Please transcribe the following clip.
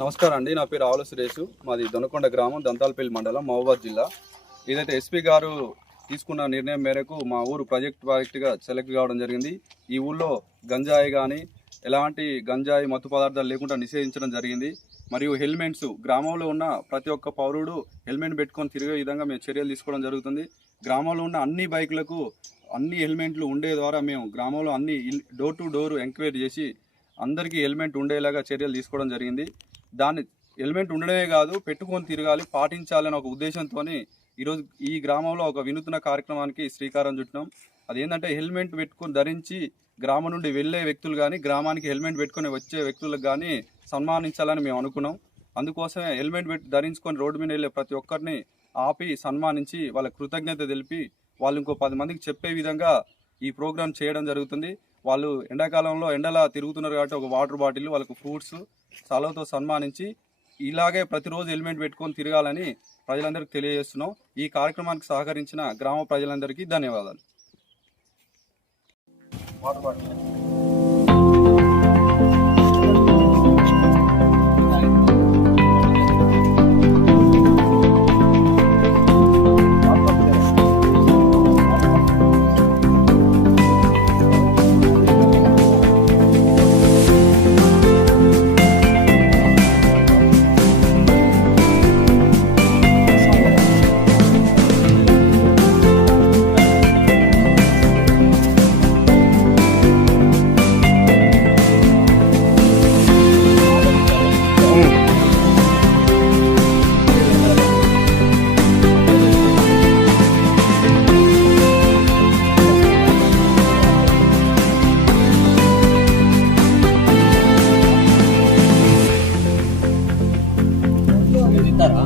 నమస్కారం అండి. నా పేరు ఆవుల సురేష్. మాది దొనకొండ గ్రామం, దంతాలపల్లి మండలం, మహబూబాద్ జిల్లా. ఏదైతే ఎస్పీ గారు తీసుకున్న నిర్ణయం మేరకు మా ఊరు ప్రాజెక్టుగా సెలెక్ట్ కావడం జరిగింది. ఈ ఊళ్ళో గంజాయి కానీ ఎలాంటి గంజాయి మత్తు పదార్థాలు లేకుండా నిషేధించడం జరిగింది. మరియు హెల్మెట్స్ గ్రామంలో ఉన్న ప్రతి ఒక్క పౌరుడు హెల్మెట్ పెట్టుకొని తిరిగే విధంగా మేము చర్యలు తీసుకోవడం జరుగుతుంది. గ్రామంలో ఉన్న అన్ని బైకులకు అన్ని హెల్మెట్లు ఉండే ద్వారా మేము గ్రామంలో అన్ని డోర్ టు డోర్ ఎంక్వైరీ చేసి అందరికీ హెల్మెట్ ఉండేలాగా చర్యలు తీసుకోవడం జరిగింది. దాన్ని హెల్మెట్ ఉండడమే కాదు, పెట్టుకొని తిరగాలి, పాటించాలని ఒక ఉద్దేశంతో ఈరోజు ఈ గ్రామంలో ఒక వినూత్న కార్యక్రమానికి శ్రీకారం చుట్టినాం. అదేంటంటే హెల్మెట్ పెట్టుకొని ధరించి గ్రామం నుండి వెళ్ళే వ్యక్తులు కానీ, గ్రామానికి హెల్మెట్ పెట్టుకొని వచ్చే వ్యక్తులకు కానీ సన్మానించాలని మేము అనుకున్నాం. అందుకోసమే హెల్మెట్ ధరించుకొని రోడ్డు మీద వెళ్ళే ప్రతి ఒక్కరిని ఆపి సన్మానించి వాళ్ళ కృతజ్ఞత తెలిపి వాళ్ళు ఇంకో 10 మందికి చెప్పే విధంగా ఈ ప్రోగ్రాం చేయడం జరుగుతుంది. వాళ్ళు ఎండాకాలంలో ఎండలా తిరుగుతున్నారు కాబట్టి ఒక వాటర్ బాటిల్, వాళ్ళకు ఫ్రూట్స్, సెలవుతో సన్మానించి ఇలాగే ప్రతిరోజు హెల్మెట్ పెట్టుకొని తిరగాలని ప్రజలందరికీ తెలియజేస్తున్నాం. ఈ కార్యక్రమానికి సహకరించిన గ్రామ ప్రజలందరికీ ధన్యవాదాలు. వాటర్ బాటిల్ ఇస్తారా?